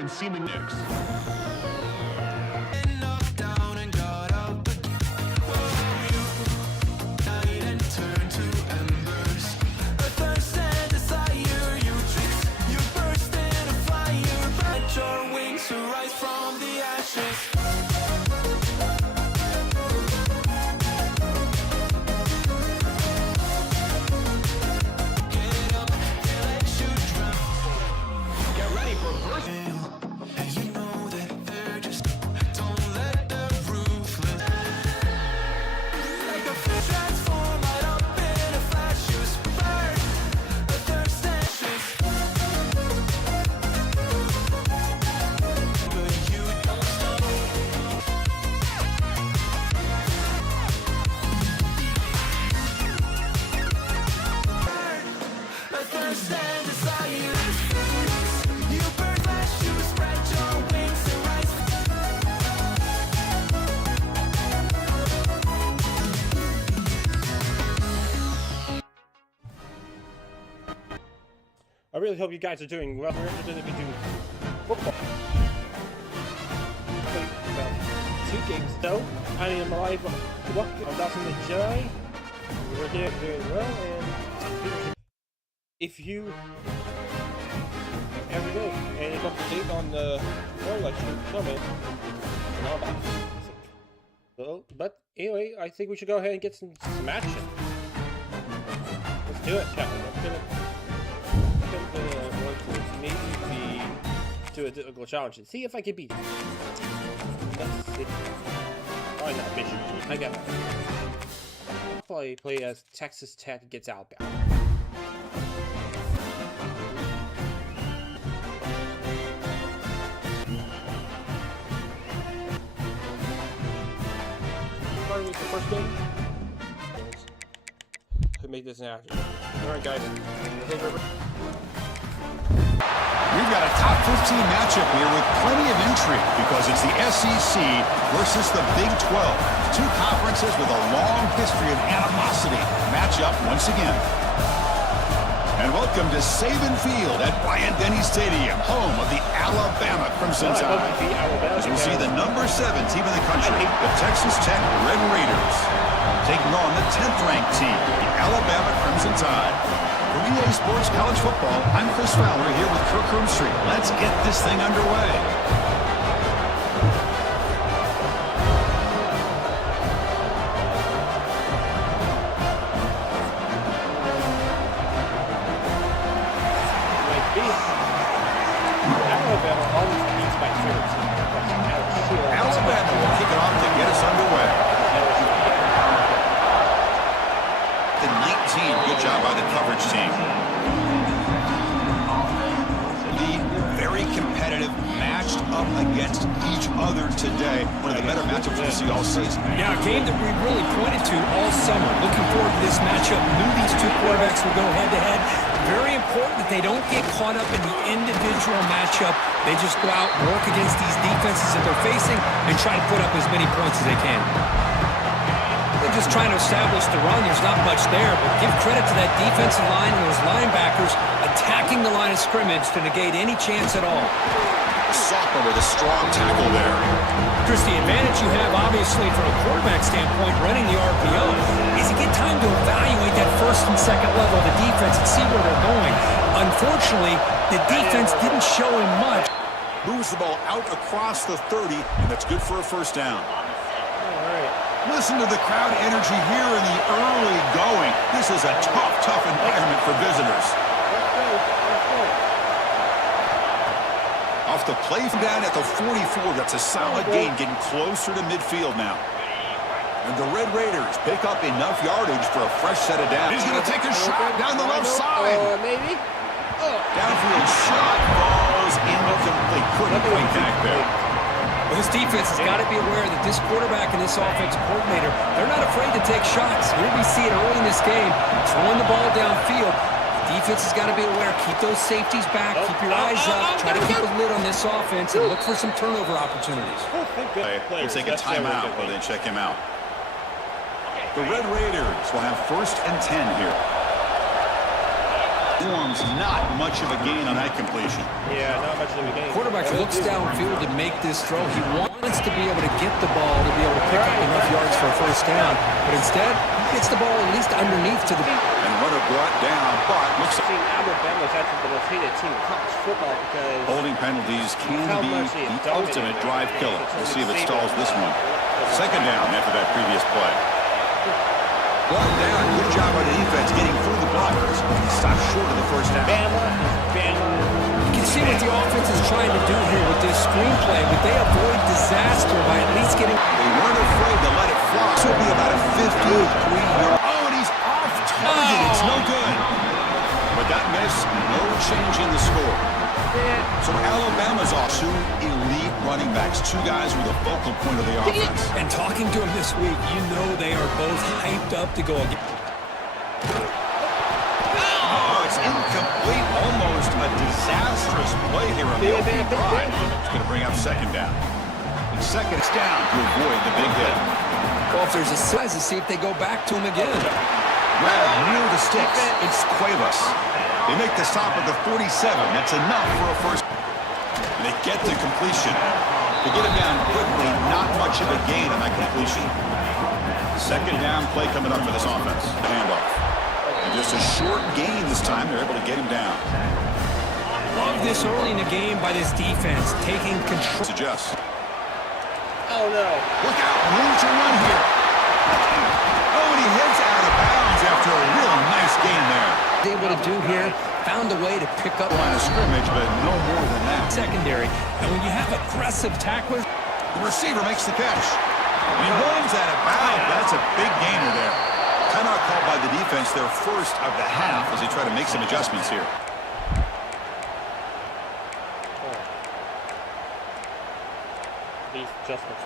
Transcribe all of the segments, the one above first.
and seeming mix. I really hope you guys are doing well. We're going to be doing football. Well, 2 games though. I am alive. What? I'm Dawson the Jedi. We're here doing well, and if you every day, and it's up to date on the election coming and all that. So, but anyway, I think we should go ahead and get some action. Let's do it, shall we? Maybe do a difficult challenge and see if I can beat it. Let's see. Probably not mission. I got it. I'll probably play as Texas Tech gets outbound. Starting with the first game. Could make this an action. Alright guys. We've got a top 15 matchup here with plenty of intrigue because it's the SEC versus the Big 12. 2 conferences with a long history of animosity match up once again. And welcome to Saban Field at Bryant-Denny Stadium, home of the Alabama Crimson Tide. As we see the number 7 team in the country, the Texas Tech Red Raiders, taking on the 10th-ranked team, the Alabama Crimson Tide. For EA Sports College Football, I'm Chris Fowler here with Kirk Roomstreet. Let's get this thing underway. Alabama will kick it off to get us underway. The 19, good job by the coverage team. The very competitive, matched up against each other today. One of the better matchups we'll see all season. Yeah, a game that we really pointed to all summer. Looking forward to this matchup. Knew these 2 quarterbacks would go head-to-head. Very important that they don't get caught up in the individual matchup. They just go out, work against these defenses that they're facing, and try to put up as many points as they can. They're just trying to establish the run. There's not much there, but give credit to that defensive line and those linebackers attacking the line of scrimmage to negate any chance at all. Sophomore with a strong tackle there. Chris, the advantage you have, obviously, from a quarterback standpoint, running the RPO, is you get time to evaluate that first and second level of the defense and see where they're going. Unfortunately, the defense didn't show him much. Moves the ball out across the 30, and that's good for a first down. Listen to the crowd energy here in the early going. This is a tough environment for visitors. Off the play from down at the 44, that's a solid gain, getting closer to midfield now. And the Red Raiders pick up enough yardage for a fresh set of downs. He's going to take a shot down the left side. Maybe. Downfield shot falls incomplete. Couldn't quite connect there. Well, this defense has got to be aware that this quarterback and this offensive coordinator, they're not afraid to take shots. Here we see it early in this game, throwing the ball downfield. Defense has got to be aware. Keep those safeties back. Keep your eyes up. Try to keep a lid on this offense and look for some turnover opportunities. We'll take a timeout while they check him out. The Red Raiders will have 1st and 10 here. Forms not much of a gain on that completion. Yeah, not much of a gain. Quarterback looks downfield to make this throw. He wants to be able to get the ball to be able to pick up enough yards for a first down. But instead, he gets the ball at least underneath to the... And runner brought down, but looks like Alabama's actually the most hated team in college football because holding penalties can be the ultimate drive killer. We'll see if it stalls this one. Second down after that previous play. Brought down. Good job by the defense getting through the blockers. Stopped short of the first down. You can see what the offense is trying to do here with this screenplay, but they avoid disaster by at least getting... They weren't afraid to let it fly. This will be about a 53-yard. Oh, and he's off target. It's no good. But that miss, no change in the score. So Alabama's off. Two elite running backs, two guys who are the focal point of the offense. And talking to him this week, you know they are both hyped up to go again. Oh, it's incomplete. Almost a disastrous play here on the opening drive. It's going to bring up second down. And second, it's down to avoid the big hit. Well, if there's a size to see if they go back to him again. Well, near the sticks. It's Cuevas. They make the stop at the 47. That's enough for a first. And they get the completion. They get him down quickly. Not much of a gain on that completion. Second down play coming up for this offense. The handoff. And just a short gain this time. They're able to get him down. Love this early in the game by this defense, taking control. Suggest. Oh, no. Look out. Room to run here. Oh, and he heads out of bounds after a real nice gain there. Able to do here, found a way to pick up Line of scrimmage, but no more than that. secondary. And when you have aggressive tacklers, The receiver makes the catch. And he runs out of bounds. That's a big gainer there. Timeout called by the defense, their first of the half, as they try to make some adjustments here. These adjustments.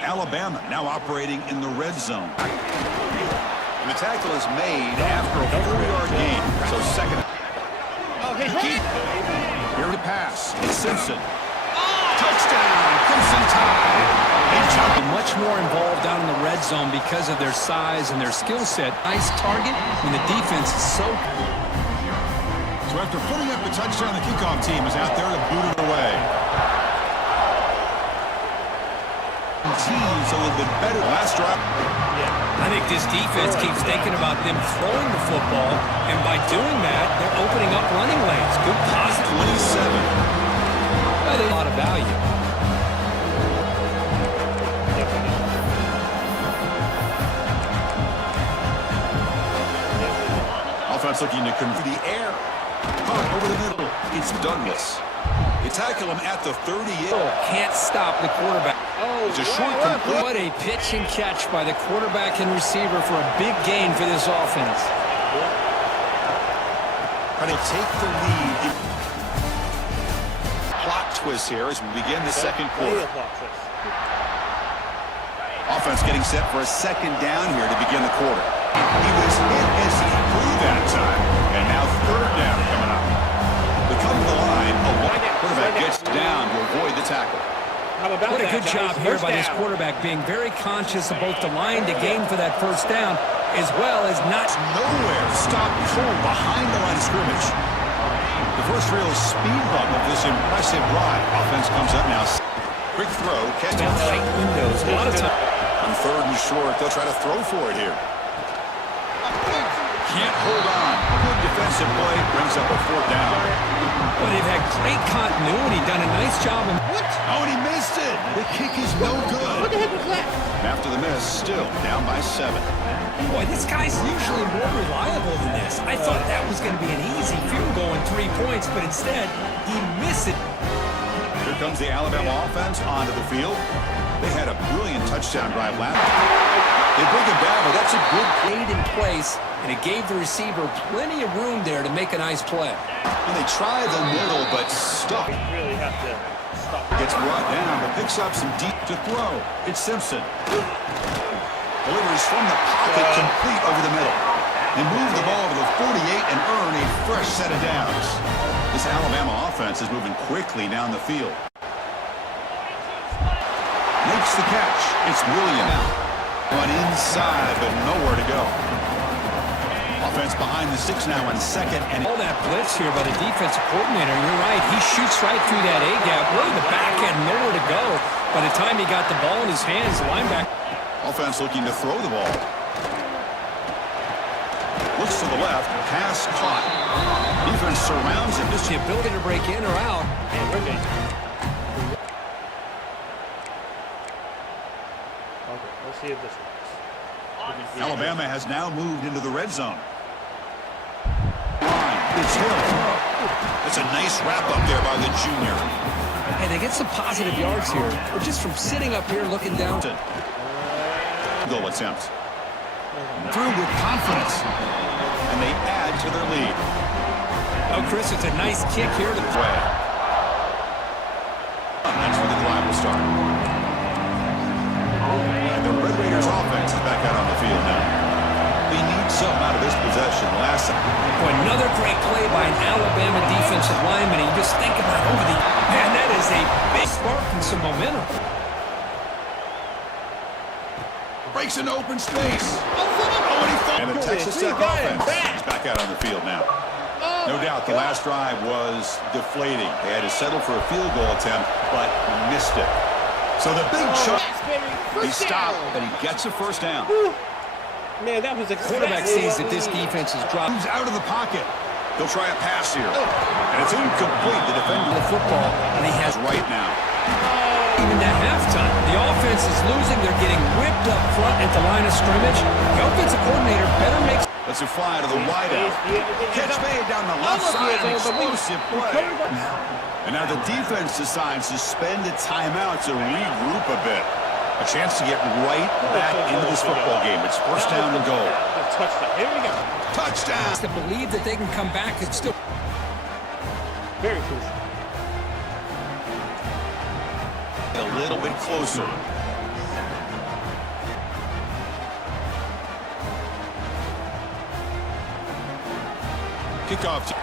Alabama now operating in the red zone. And the tackle is made after a 4-yard gain. So second. Oh, he's Here to pass. It's Simpson. Touchdown. Crimson Tide. much more involved down in the red zone because of their size and their skill set. Nice target when the defense is so... So after putting up the touchdown, the kickoff team is out there to boot it away. Teams a little bit better last drive. I think this defense keeps thinking about them throwing the football, and by doing that, they're opening up running lanes. Good positive. 27. But a lot of value. Offense looking to convert the air. Punt over the middle. It's Douglas. They tackle him at the 38. Can't stop the quarterback. It's a short complete. What a pitch and catch by the quarterback and receiver for a big gain for this offense. Trying to take the lead. Plot twist here as we begin the second quarter. Offense getting set for a second down here to begin the quarter. He was hit as he threw that time. And now third down coming up. They come to the line. Quarterback gets down to avoid the tackle. What a good job here by this quarterback, being very conscious of both the line to gain for that first down, as well as not nowhere. Stop cold behind the line of scrimmage. The first real speed bump of this impressive drive. Offense comes up now. Quick throw. Catch tight windows. A lot of time. On third and short, they'll try to throw for it here. Can't hold on. Good defensive play brings up a fourth down. But they've had great continuity, done a nice job. Oh, and he missed it. The kick is no good. What the heck was that? After the miss, still down by 7. Boy, this guy's usually more reliable than this. I thought that was going to be an easy field goal in 3 points, but instead, he missed it. Here comes the Alabama offense onto the field. They had a brilliant touchdown drive last night. They bring him down, but that's a good Played in place, and it gave the receiver plenty of room there to make a nice play. And they try the middle, but stuck. Really have to stop. Gets brought down, but picks up some deep to throw. It's Simpson. Delivers from the pocket, complete over the middle. They move the ball to the 48 and earn a fresh set of downs. This Alabama offense is moving quickly down the field. Makes the catch. It's Williams. One inside, but nowhere to go. Offense behind the six now on second. And all that blitz here by the defensive coordinator. You're right. He shoots right through that A-gap. Really, the back had nowhere to go. By the time he got the ball in his hands, the linebacker. Offense looking to throw the ball. Looks to the left. Pass caught. Defense surrounds him. Just the ability to break in or out. And we're good. Okay, let's see if this works. Alabama has now moved into the red zone. It's Hill. It's a nice wrap up there by the junior. Hey, they get some positive yards here. Or just from sitting up here looking down. Goal attempt. Through with confidence. And they add to their lead. Oh, Chris, it's a nice kick here to play. That's where the drive will start. And the Red Raiders offense is back out on the field now. They need something out of this possession. Last time. Another great play by an Alabama defensive lineman. You just think about over the... Man, that is a big spark and some momentum. Breaks into open space. And the Texas Tech offense is back out on the field now. No doubt the last drive was deflating. They had to settle for a field goal attempt, but missed it. So the big shot. He stopped, but he gets a first down. Man, that was a quarterback sees that this defense is dropped. Moves out of the pocket. He'll try a pass here. And it's incomplete. The defender. The football, and he has right now. Even at halftime, the offense is losing. They're getting whipped up front at the line of scrimmage. The offensive coordinator better make... Let's fly to the wideout. Catch made down the left side. An explosive play. And now the defense decides to spend a timeout to regroup a bit. A chance to get right back into this football game. It's first down and goal. Touchdown. Here we go. Touchdown. To believe that they can come back, it's still very crucial. A little bit closer. Kickoff.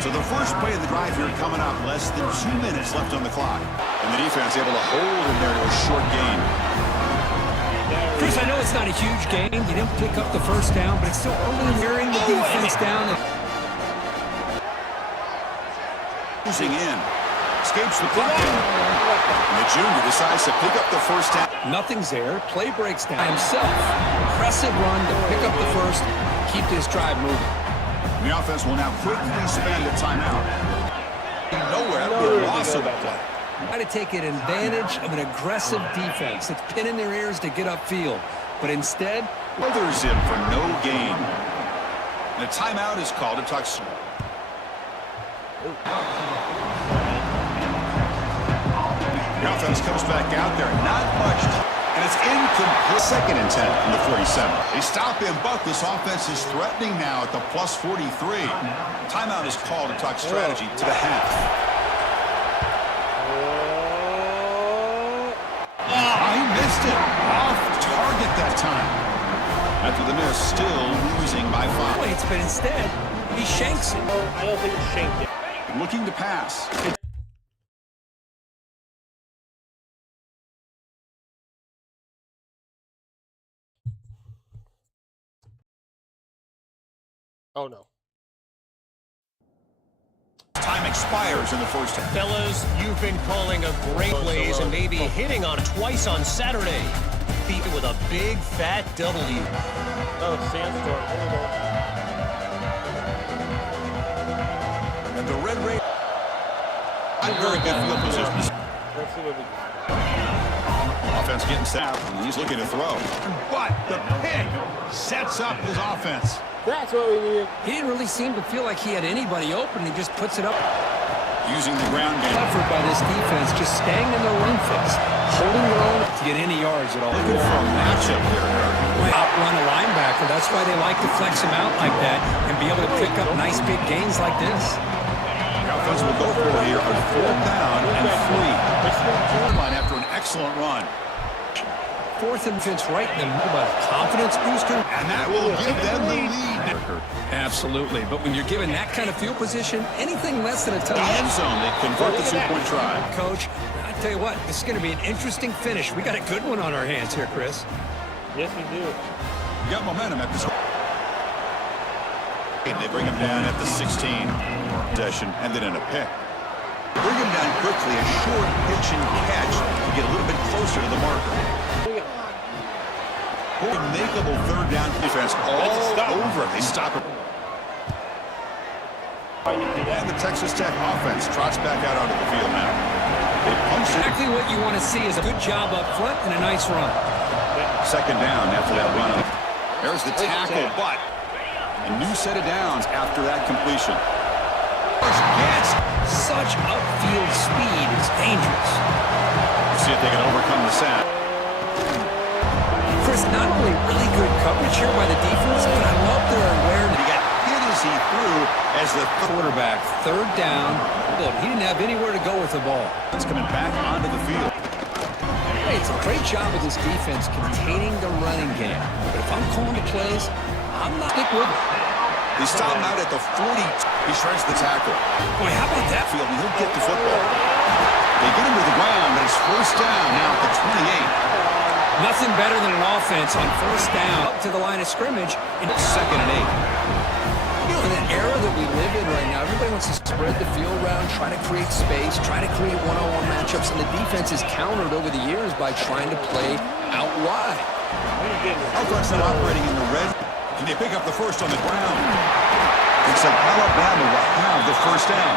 So the first play of the drive here coming up. Less than 2 minutes left on the clock. And the defense able to hold in there to a short gain. Chris, I know it's not a huge game. You didn't pick up the first down, but it's still early in wearing the defense down. Losing in. Escapes the pocket. And the junior decides to pick up the first down. Nothing's there. Play breaks down himself. Impressive run to pick up the first. Keep this drive moving. And the offense will now quickly spend a timeout. Nowhere. That'll be a loss of that play. Try to take an advantage of an aggressive defense that's pinning their ears to get upfield. But instead, others in for no gain. And a timeout is called to touch. The offense comes back out there. Not much. And it's incomplete. Second and 10 from the 47. They stop him, but this offense is threatening now at the plus 43. Timeout is called to talk strategy to the half. He missed it. Off target that time. After the miss, still losing by 5. But instead, he shanks it. I don't think he shanked it. Looking to pass. Oh, no. Time expires in the first half. Fellas, you've been calling a great plays and maybe hitting on it twice on Saturday. Beat it with a big, fat W. Oh, sandstorm. And the Red Raiders. Very good field position. Let's see what we do. Offense getting set. He's looking to throw. But the pick sets up his offense. That's what we needed. He didn't really seem to feel like he had anybody open. He just puts it up. Using the ground game. Effort by this defense, just staying in their run fix, holding their own to get any yards at all. Looking for a matchup here. Outrun a linebacker. That's why they like to flex him out like that and be able to pick up nice big gains like this. The offense will go for it here on 4th down and 3. Line after an excellent run. Fourth and fits right in the middle. A confidence booster. And that will give them the lead. Absolutely. But when you're given that kind of field position, anything less than a touchdown. End zone, they convert the 2-point try. Coach, I tell you what, this is going to be an interesting finish. We got a good one on our hands here, Chris. Yes, we do. You got momentum at this. They bring him down at the 16 possession, ended in a pick. Bring him down quickly, a short pitch and catch to get a little bit closer to the marker. Makeable third down defense all over. They stop him. And the Texas Tech offense trots back out onto the field now. They punch it. Exactly what you want to see is a good job up front and a nice run. Second down after that run. There's the tackle, but a new set of downs after that completion. Gets Such upfield speed is dangerous. see if they can overcome the sack. Chris, not only really good coverage here by the defense, but I love their awareness. He got hit as he threw as the Quarterback, third down. Look, he didn't have anywhere to go with the ball. It's coming back onto the field. Hey, it's a great job of this defense containing the running game. But if I'm calling the plays, I'm not stick with it. They stop him out at the 40. He shreds the tackle. Boy, how about that? Field, and he'll get the football. They get him to the ground, but it's first down now at the 28. Nothing better than an offense on first down up to the line of scrimmage. And Second and 8. you know, in an era that we live in right now, everybody wants to spread the field around, try to create space, try to create one-on-one matchups, and the defense is countered over the years by trying to play out wide. Halvorsen operating in the red. Can they pick up the first on the ground? Looks like Alabama will have the first down.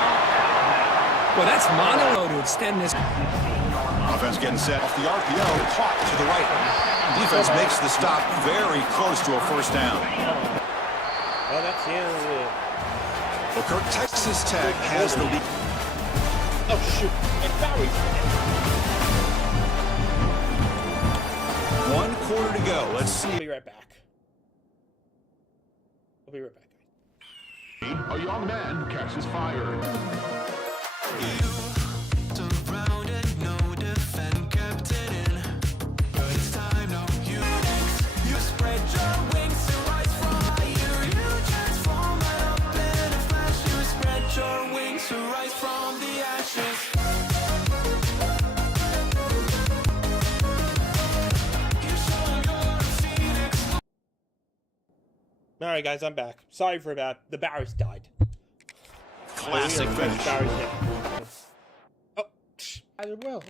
Well, that's mono to extend this. Offense getting set off the RPO, caught to the right. Defense makes the stop very close to a first down. Oh, that's the end of it. Well, Kirk, Texas Tech has the lead. Oh, shoot. And Barry. 1 quarter to go. Let's see. I'll be right back. I'll be right back. A young man catches fire. Alright, guys, I'm back. Sorry for that. The Barrys died. Classic finish. Barrys dead. Oh, I will.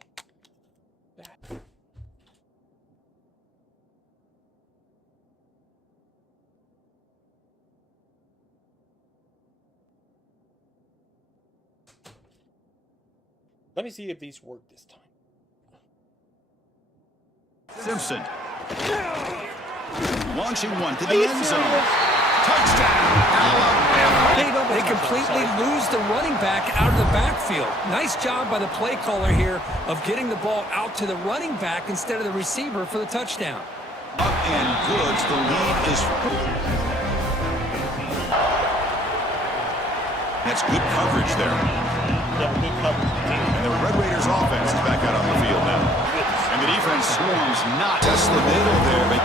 Let me see if these work this time. Simpson. Launching one to the end zone. Touchdown, Alabama. They completely lose the running back out of the backfield. Nice job by the play caller here of getting the ball out to the running back instead of the receiver for the touchdown. Up and goods. The lead is... That's good coverage there. Yeah, good coverage. And the Red Raiders offense is back out on the field now. And the defense swarms not just the middle there, but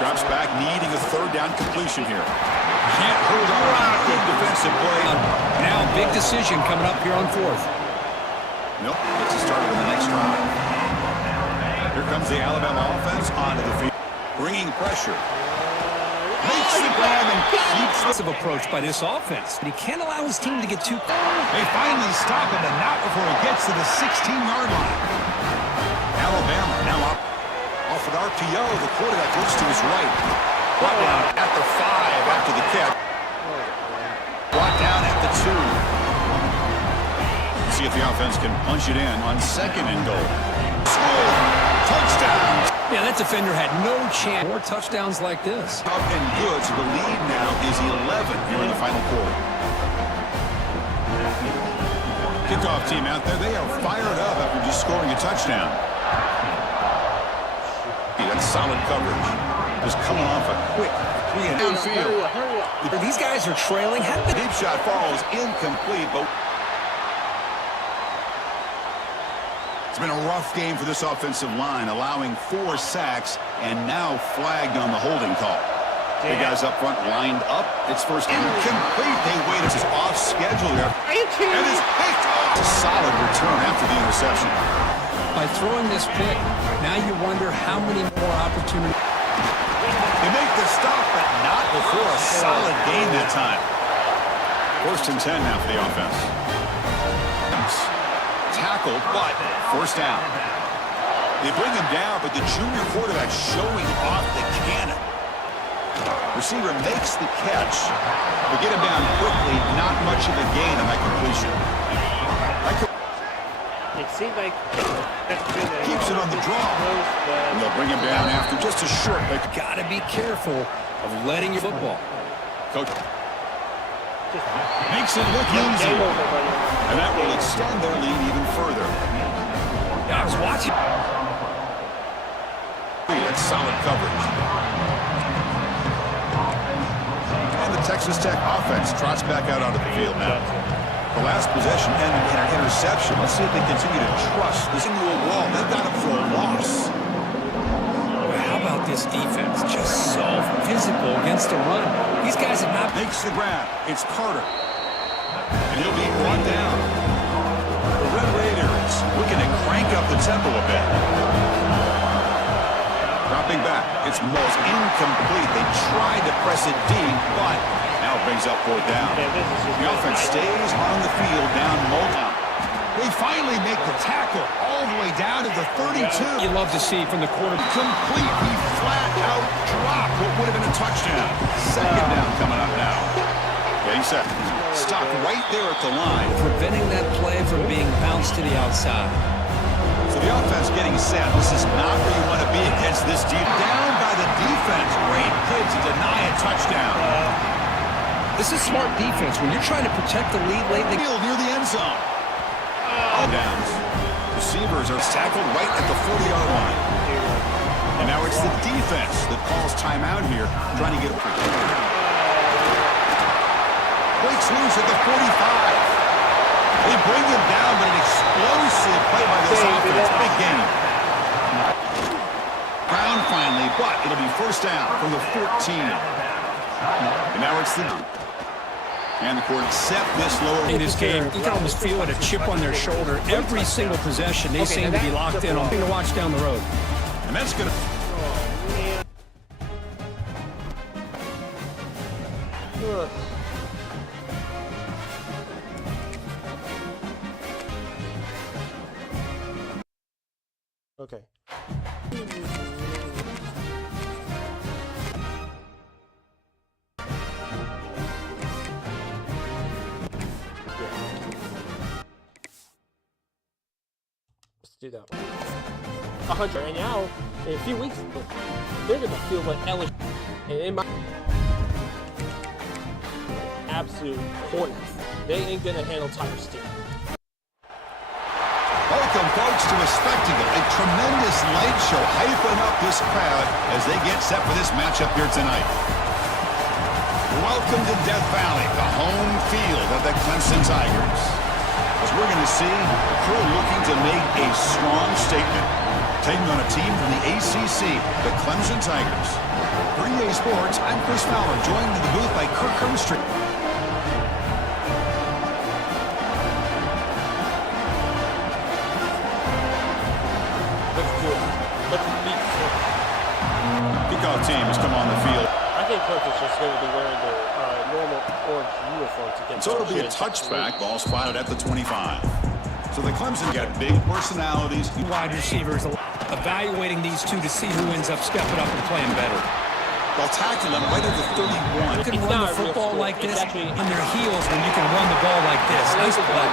drops back, needing a third down completion here. Can't hold on. Good defensive play. Now, big decision coming up here on fourth. Nope, gets it started on the next drive. Here comes the Alabama offense onto the field. Bringing pressure. Makes the grab and keeps the... Aggressive approach by this offense. But he can't allow his team to get too... They finally stop him, but not before he gets to the 16-yard line. Alabama now up off an RPO. The quarterback looks to his right. Brought down at the 5 after the kick. Brought down at the 2. See if the offense can punch it in on second and goal. Score! Touchdown! Yeah, that defender had no chance. More touchdowns like this. Up and good, so the lead now is 11 here in the final quarter. Kickoff team out there, they are fired up after just scoring a touchdown. That's solid coverage. Just coming off a quick 3 and downfield. Hurry up. These guys are trailing. The deep shot falls incomplete, but it's been a rough game for this offensive line, allowing 4 sacks and now flagged on the holding call. The guys up front lined up. It's first incomplete. They waited. It's off schedule there. Are you kidding And me? it's picked off. A solid return after the interception. by throwing this pick. Now you wonder how many more opportunities. They make the stop, but not before a solid gain that time. 1st and 10 now for the offense. Tackled, but first down. They bring him down, but the junior quarterback showing off the cannon. Receiver makes the catch, but get him down quickly. Not much of a gain on that completion. It seemed like Keeps it on the draw. And they'll bring him down after just a short pick. Got to be careful of letting your football. Coach makes it look easy. And that will extend their lead even further. I was watching. That's solid coverage. And the Texas Tech offense trots back out onto the field now. The last possession ended in an interception. Let's see if they continue to trust this into a wall. They've got him for a loss. How about this defense? Just so physical against the run. These guys have not. Makes the grab. It's Carter. And he'll be brought down. The Red Raiders looking to crank up the tempo a bit. Dropping back. It's Moles incomplete. They tried to press it deep, but now it brings up 4th down. The offense stays on the field down Motown. They finally make the tackle all the way down to the 32. You love to see from the quarter. Complete. He flat out dropped what would have been a touchdown. 2nd down coming up now. Getting set. Stopped right there at the line. Preventing that play from being bounced to the outside. So the offense getting set. This is not where you want to be against this deep. Down by the defense. Great kid to deny a touchdown. This is smart defense. When you're trying to protect the lead late in the Field near the end zone. All downs. Receivers are tackled right at the 40-yard line. And now it's the defense that calls timeout here, trying to get a break. Breaks loose at the 45. They bring him down, but an explosive play by this offense. Big game. Brown finally, but it'll be 1st down from the 14. And now it's the... And the court set this lower. in this game. You can almost feel it, a chip on their shoulder. Every single possession, they seem to be locked in on thing to watch down the road. And that's going to... Okay. Let's do that one. 100, and now in a few weeks they're gonna feel like LSU, and in my absolute corner, they ain't gonna handle Tiger Steel. Welcome, folks, to a spectacle, a tremendous light show hyping up this crowd as they get set for this matchup here tonight. Welcome to Death Valley, the home field of the Clemson Tigers. As we're going to see, the crew looking to make a strong statement, taking on a team from the ACC, the Clemson Tigers. For EA Sports, I'm Chris Fowler, joined in the booth by Kirk Hermstreet. Kickoff team has come on the field. I think Coach is just going to be wearing their normal orange uniform to get. So it'll be a touchback. Ball spotted at the 25. So the Clemson got big personalities. Wide receivers evaluating these two to see who ends up stepping up and playing better. They'll tackle them right at the 31. You can run the football like this on their heels when you can run the ball like this. Nice play.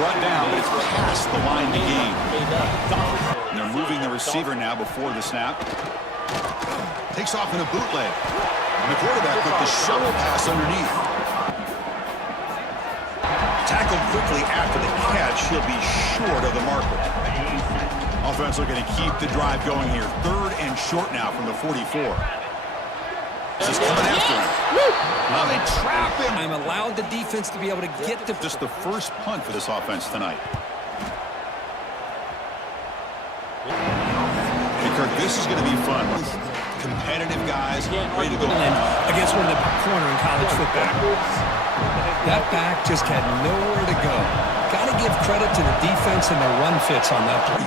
Brought down, but it's past the line to gain. And they're moving the receiver now before the snap. Takes off in a bootleg. And the quarterback with the shovel pass underneath. Tackled quickly after the catch. He'll be short of the marker. Offense looking to keep the drive going here. 3rd and short now from the 44. This is coming after him. Now they trap him. I'm allowed the defense to be able to get the... Just the first punt for this offense tonight. Hey, Kirk, this is going to be fun. Competitive guys, ready to go. Against one of the corner in college football. That back just had nowhere to go. Got to give credit to the defense and their run fits on that play.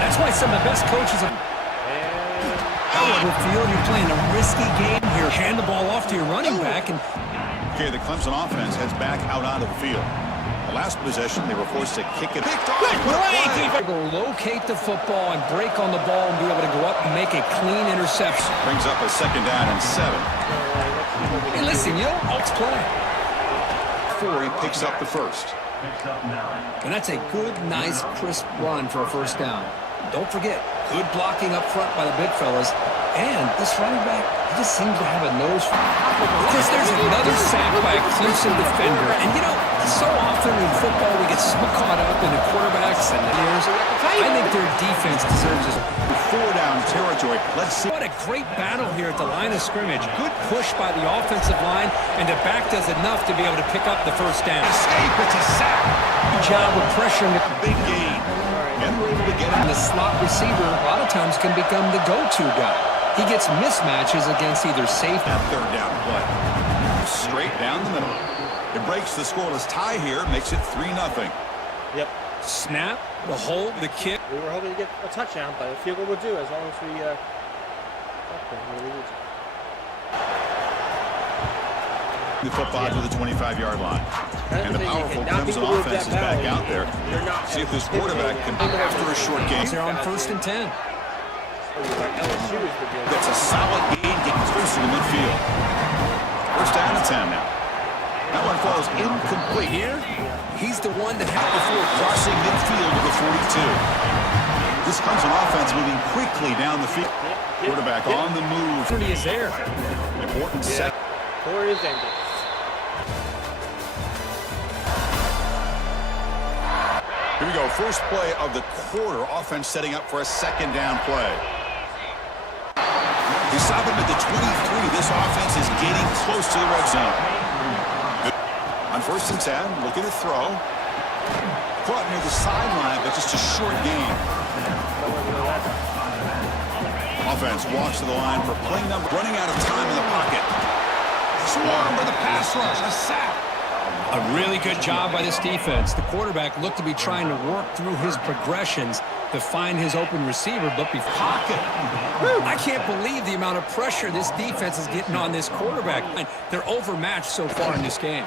That's why some of the best coaches are field. You're playing a risky game here. Hand the ball off to your running back. And Okay, the Clemson offense heads back out onto the field. The last possession, they were forced to kick it. Picked off. What a play! go locate the football and break on the ball and be able to go up and make a clean interception. Brings up a 2nd down and 7. Hey, listen, you don't always play. 4, he picks up the first. And that's a good, nice, crisp run for a first down. Don't forget, good blocking up front by the big fellas. And this running back, he just seems to have a nose for Chris, there's another sack by a Clemson defender. And, you know, so often in football we get so caught up in the quarterbacks and the years. I think their defense deserves this. 4-down territory. Let's see. What a great battle here at the line of scrimmage. Good push by the offensive line, and the back does enough to be able to pick up the first down. Escape, it's a sack. Good job with pressuring the Big gain. And we're able to get And in. the slot receiver a lot of times can become the go-to guy. He gets mismatches against either safe. That 3rd down play. Straight down the middle. It breaks the scoreless tie here, makes it 3-0. Yep. Snap, the hold, the kick. We were hoping to get a touchdown, but a field goal would do as long as we The football to the 25-yard line. And the powerful Clemson offense is back out there. See if this quarterback can, after a short game, They're on 1st and 10. gets a solid gain, getting closer to midfield. 1st down and 10 now. That one falls incomplete. Here, he's the one that had before. Crossing midfield to the 42. This Clemson offense moving quickly down the field. Quarterback on the move. Opportunity is there. Important set. Quarter is ended. Here we go. First play of the quarter. Offense setting up for a 2nd down play. They stop him at the 23. This offense is getting close to the red zone. On 1st and 10, looking to throw. Caught near the sideline, but just a short gain. Offense walks to the line for play number. Running out of time in the pocket. Swarm with a pass rush. A sack. A really good job by this defense. The quarterback looked to be trying to work through his progressions to find his open receiver, but before Pocket. I can't believe the amount of pressure this defense is getting on this quarterback. They're overmatched so far in this game.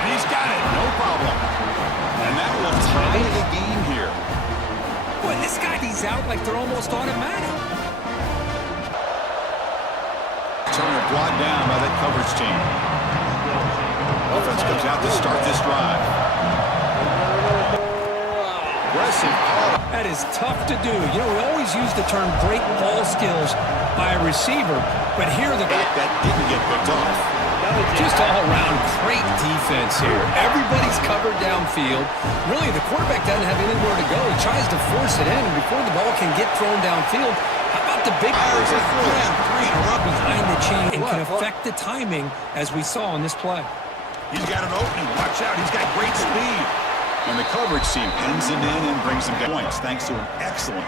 And he's got it. No problem. And that will tie the game here. Boy, this guy, he's out like they're almost automatic. Turner brought down by that coverage team. Offense comes out to start this drive. Aggressive call. That is tough to do. You know, we always use the term great ball skills by a receiver, but here the That didn't get picked off. just all around great defense here. Everybody's covered downfield. Really, the quarterback doesn't have anywhere to go. He tries to force it in, and before the ball can get thrown downfield, how about the big Fires a 3 in a row. behind the chain and can affect the timing as we saw on this play. He's got an opening. Watch out. He's got great speed. And the coverage team pins him in and brings him down points thanks to an excellent. They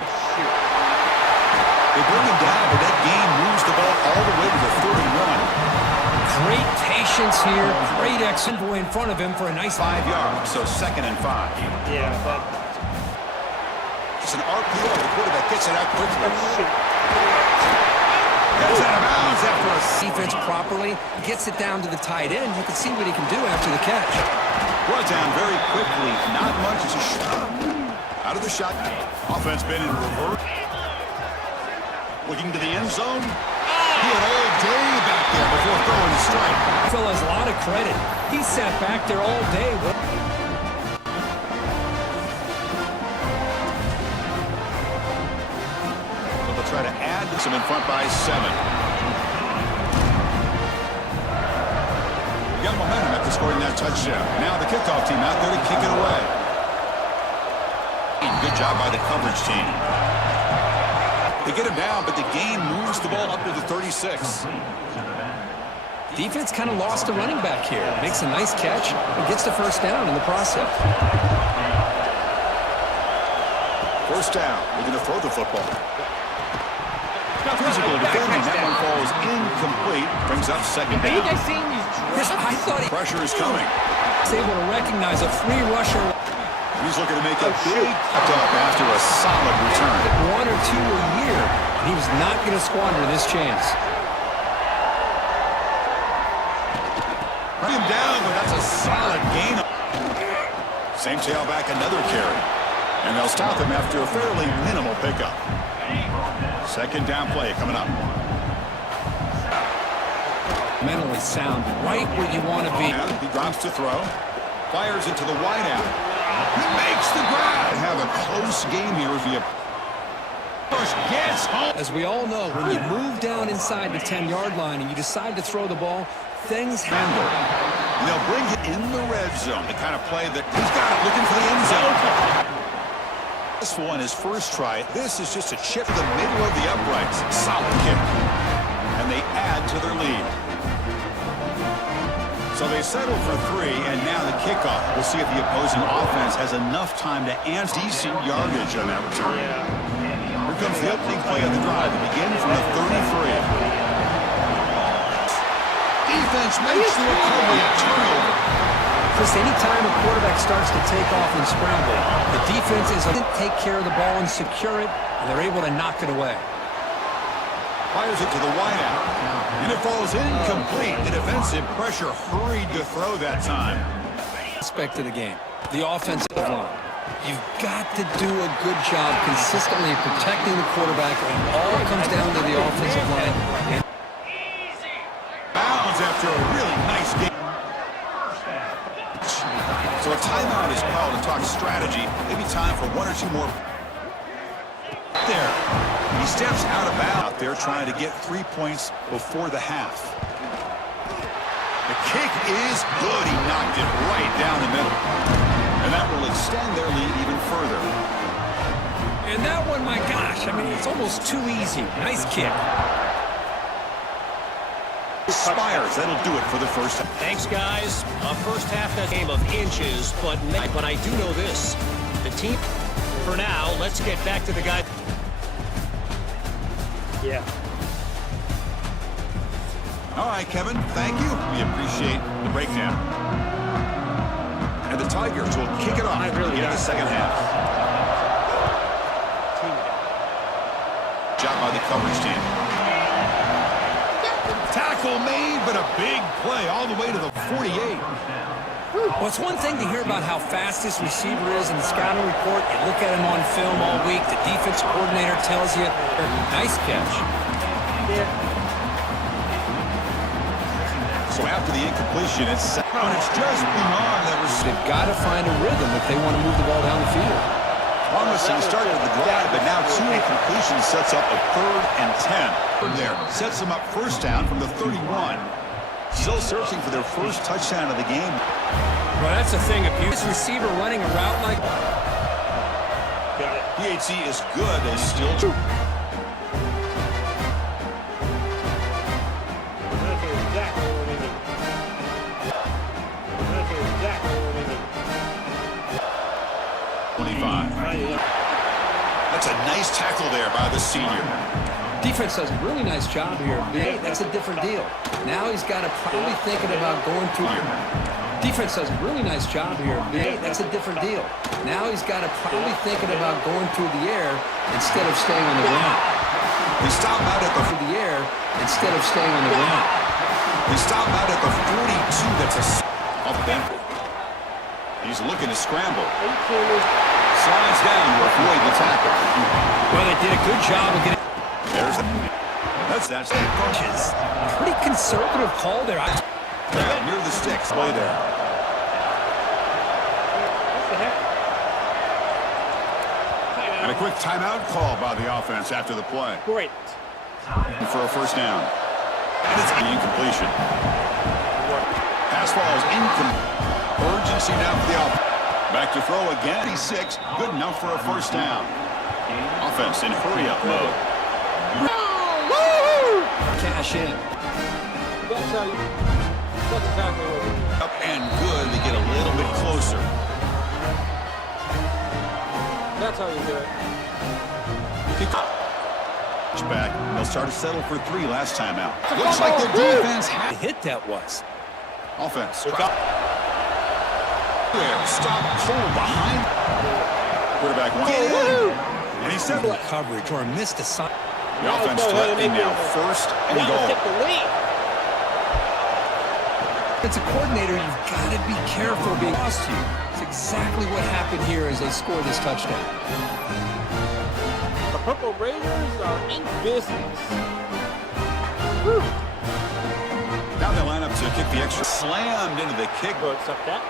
bring him down, but that game moves the ball all the way to the 31. Great patience here. Great Synthw in front of him for a nice 5 yards, so 2nd and 5. Yeah, but It's an RPO. The quarterback gets it out quickly. Gets out of bounds after a defense properly, gets it down to the tight end. You can see what he can do after the catch. brought down very quickly. Not much to shot. Out of the shot. Offense been in reverse. Looking to the end zone. He had all day back there before throwing the strike. Phil has a lot of credit. He sat back there all day. They'll try to add some in front by 7. Got momentum after scoring that touchdown. Now the kickoff team out there to kick it away. Good job by the coverage team. They get him down, but the game moves the ball up to the 36. Defense kind of lost the running back here. Makes a nice catch and gets the first down in the process. First down. We're going to throw the football. Physical defending. That one falls incomplete. Brings up second down. I thought he Pressure is coming. was able to recognize a free rusher. He's looking to make a big up after a solid return. One or two a year. He was not going to squander this chance. Bring him down, but that's a solid gain. Same tailback, another carry. And they'll stop him after a fairly minimal pickup. Second down play coming up. Mentally sound, right where you want to be. He drops to throw. Fires into the wideout. He makes the grab. Have a close game here if he gets home. As we all know, when you move down inside the 10-yard line and you decide to throw the ball, things handle. They'll bring it in the red zone. The kind of play that he's got it looking for the end zone. This one, his first try. This is just a chip to the middle of the uprights. Solid kick. And they add to their lead. So they settle for 3, and now the kickoff. We'll see if the opposing offense has enough time to add decent yardage on that return. Here comes the opening play of the drive. It begins from the 33. Defense makes the recovery, a turnover. Chris, anytime a quarterback starts to take off and scramble, the defense is going to take care of the ball and secure it, and they're able to knock it away. Fires it to the wideout. And it falls incomplete. The defensive pressure hurried to throw that time. Aspect of the game, the offensive line. You've got to do a good job consistently protecting the quarterback, and all comes down to the offensive line. Bounds after a really nice game. So a timeout is called to talk strategy. Maybe time for 1 or 2 more. There. He steps out of bounds out there trying to get 3 points before the half. The kick is good. He knocked it right down the middle. And that will extend their lead even further. And that one, my gosh, I mean, it's almost too easy. Nice kick. Spires, that'll do it for the first half. Thanks, guys. First half, that game of inches, but I do know this. The team, for now, let's get back to the guy. Yeah. All right, Kevin, thank you. We appreciate the breakdown. And the Tigers will kick it off in the second half. Job by the coverage team. Tackle made, but a big play all the way to the 48. Well, it's one thing to hear about how fast this receiver is in the scouting report. You look at him on film all week. The defense coordinator tells you, nice catch. Yeah. So after the incompletion, it's just beyond that receiver. They've got to find a rhythm if they want to move the ball down the field. Promising start of the drive, but now 2 incompletions sets up a 3rd and 10. From there, sets them up first down from the 31. Still searching for their first touchdown of the game. Well, that's the thing. If you this receiver running a route like Got it. PHC is good and still true. That's exactly what we need. That's exactly what we need. 25. That's a nice tackle there by the senior. defense does a really nice job here. Hey, that's a different deal. Now he's got to probably thinking about going through here. Defense does a really nice job here. Hey, that's a different deal. Now he's got to probably thinking about going through the air instead of staying on the ground. They stop out at the Through the air instead of staying on the ground. They stop out at the 42. That's a off the bench. He's looking to scramble. Slides down to avoid the tackle. Well, they did a good job of getting. There's the. That's the punches. Pretty conservative call there. Near the sticks. Play there. What the heck? And a quick timeout call by the offense after the play. Great. For a first down. And it's the incompletion. Pass ball is incomplete. Urgency now for the offense. Back to throw again. 86. Good enough for a first down. Offense in hurry-up mode. Cash in. That's how you. That's exactly what we need. Up and good to get a little bit closer. That's how you do it. Back. They'll start to settle for 3 last time out. Looks like their defense had The hit that was. Offense. There, stop, pull behind. Quarterback one. And he said Coverage or a missed assignment. the offense threatening now. First and goal. Take the lead. As a coordinator, you've got to be careful being lost to you. It's exactly what happened here as they scored this touchdown. The Purple Raiders are in business. Woo. Now they line up to kick the extra. Slammed into the kick. Go accept that.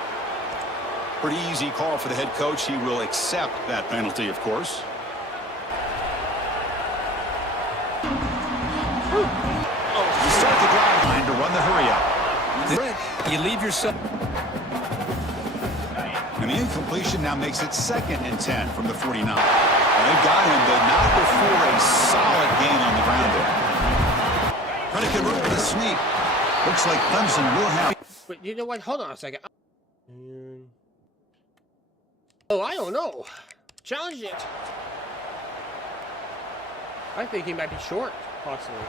Pretty easy call for the head coach. He will accept that penalty, of course. You start the drive line to run the hurry up. You leave yourself. And the incompletion now makes it 2nd and 10 from the 49. And they've got him, but not before a solid gain on the ground there. Trying to convert with a sneak. Looks like Clemson will have. But you know what? Hold on a second. Oh, I don't know. Challenge it. I think he might be short, possibly.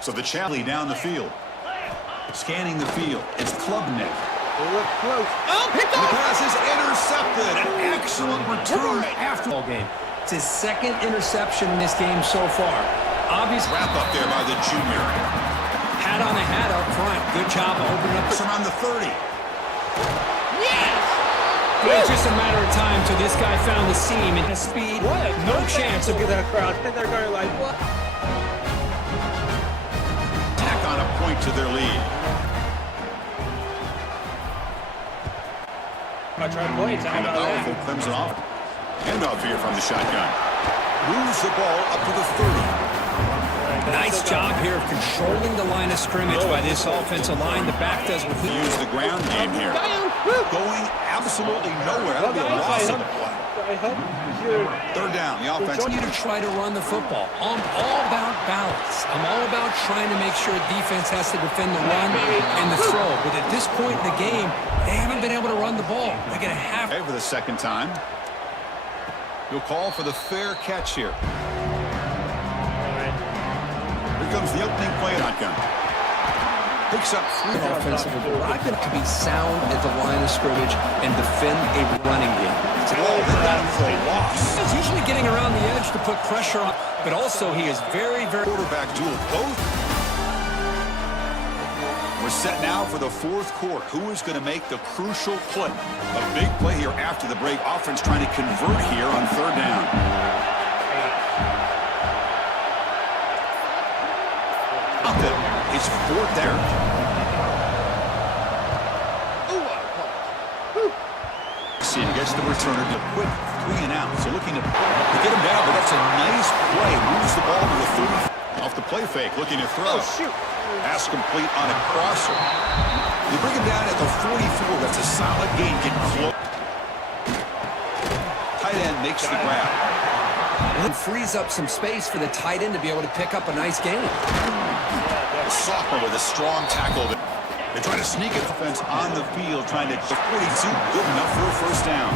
So the challenge down the field. Scanning the field. It's Klubnik. They look close. Oh, picked The off! pass is intercepted. An excellent return after. Ball game. It's his 2nd interception in this game so far. Obvious Wrap up there by the junior. hat on the hat up front. Good job of opening up. Around the 30. Yes! It's just a matter of time till this guy found the seam and the speed. What? No chance of Look at that crowd. And they're going like, what? Tack on a point to their lead. I try to play. It's And a out powerful Clemson off. Handoff here from the shotgun. Moves the ball up to the 30. Nice job here of controlling the line of scrimmage by this offensive line. The back does what he Use the ground game here. Going absolutely nowhere. That'll be a loss of the play. I hope you're... 3rd down. The offense. continue to try to run the football. I'm all about balance. I'm all about trying to make sure defense has to defend the run and the throw. But at this point in the game, they haven't been able to run the ball. They're going to have Okay, for the 2nd time. He'll call for the fair catch here. Here comes the opening play shotgun. Picks up 3 offensive. I've got to be sound at the line of scrimmage and defend a running game. ball hit that for a loss. He's usually getting around the edge to put pressure on, but also he is very, very... Quarterback duel, both. We're set now for the 4th quarter. Who is going to make the crucial play? A big play here after the break. Offense trying to convert here on 3rd down. It's 4th down. See, gets the returner to quick 3 and out. So looking to get him down, but that's a nice play. Moves the ball to the 30. Off the play fake, looking to throw. Oh, shoot. Pass complete on a crosser. They bring him down at the 44. That's a solid gain. Getting close. Tight end makes the grab. And frees up some space for the tight end to be able to pick up a nice gain. A sophomore with a strong tackle. They're trying to sneak it offense on the field, trying to 42. Good enough for a 1st down.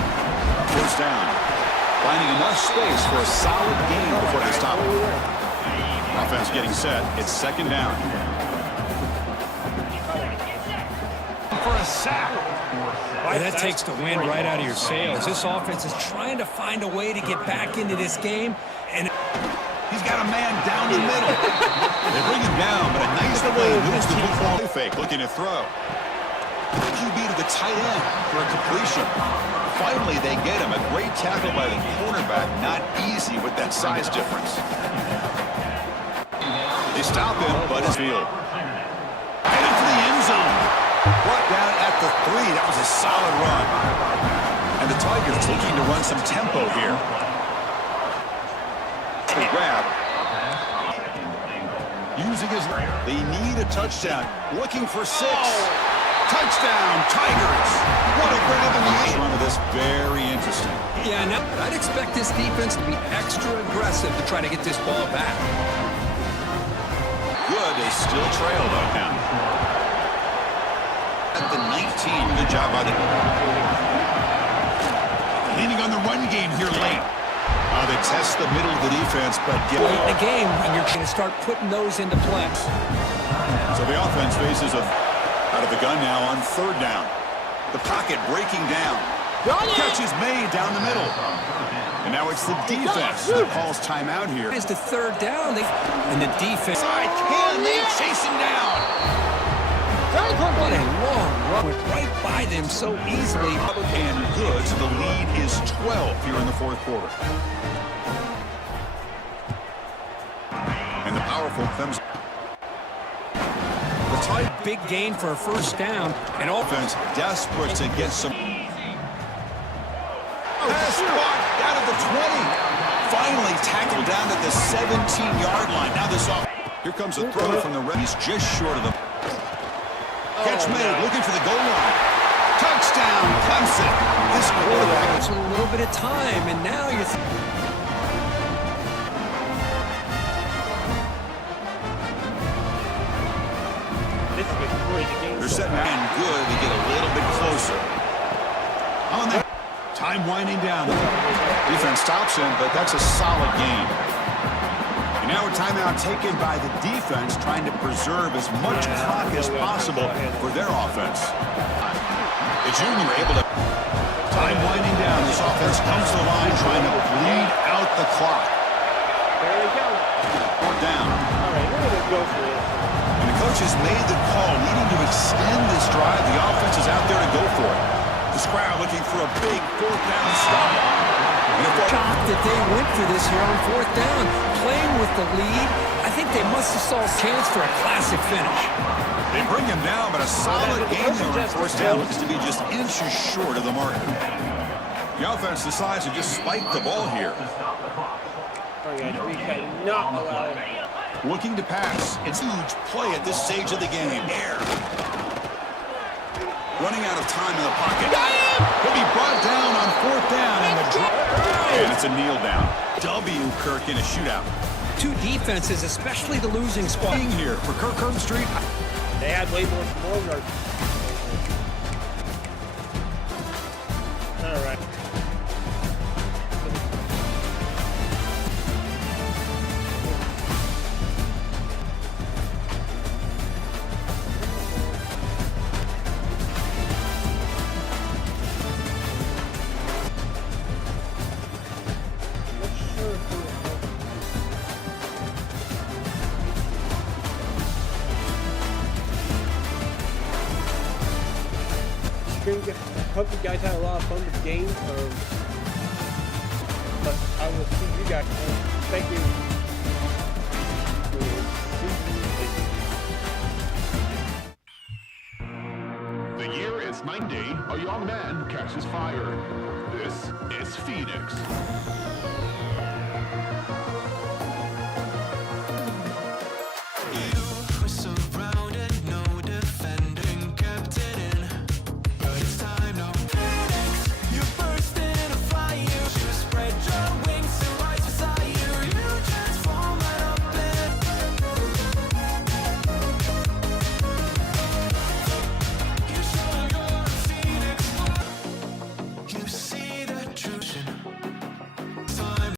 1st down. Finding enough space for a solid gain before they stop it. Offense getting set. It's 2nd down. For a sack. And that takes the wind right out of your sails. This offense is trying to find a way to get back into this game. And He's got a man down the middle. They bring him down, but a nice play moves the football fake, looking to throw. QB to the tight end for a completion. Finally, they get him. A great tackle by the cornerback. Not easy with that size difference. They stop him, but it's field. And into the end zone. Brought down at the 3. That was a solid run. And the Tigers looking to run some tempo here. Grab. Using his... They need a touchdown. Looking for 6. Touchdown, Tigers. What a grab in the end. Run of this, very interesting. yeah, now I'd expect this defense to be extra aggressive to try to get this ball back. Good, they still trail though now. At the 19, good job by the... Leaning on the run game here late. They test the middle of the defense, but get Late in the game, and you're going to start putting those into play. So the offense faces out of the gun now on 3rd down. The pocket breaking down. Catch is made down the middle. And now it's the defense that calls timeout here. It's the 3rd down, and the defense. Can they chase him down? What a long run. Went right by them so easily. And good, so the lead is 12 here in the 4th quarter. And the powerful comes. The tight Big gain for a 1st down. And offense desperate to get some. Pass caught down at the 20. Finally tackled down at the 17-yard line. Now this off. Here comes a throw from the red. He's just short of the. Catch made, looking for the goal line. Touchdown, Clemson. This quarterback. It's a little bit of time, and now you're. This is a great game. They're setting and good to get a little bit closer. On that. Time winding down. Defense stops him, but that's a solid game. And now a timeout taken by the defense, trying to preserve as much clock as possible for their offense. The junior able to. Time winding down. This offense comes to the line, trying to bleed out the clock. There we go. 4th down. All right, we're going to go for it. And the coach has made the call, needing to extend this drive. The offense is out there to go for it. The crowd looking for a big 4th down stop. Shocked that they went for this here on 4th down. Playing with the lead, I think they must have saw a chance for a classic finish. They bring him down, but a solid game there on 4th down looks to be just inches short of the mark. The offense decides to just spike the ball here. All right, guys, we cannot allow it. Looking to pass. It's a huge play at this stage of the game. Air. Running out of time in the pocket. He'll be brought down on 4th down and the drop. And it's a kneel down. W. Kirk in a shootout. 2 defenses, especially the losing squad. Here for Kirk Street. They had way more yards. All right. Hope you guys had a lot of fun with the game. But I will see you guys. Thank you. The year is 90. A young man catches fire. This is Phoenix.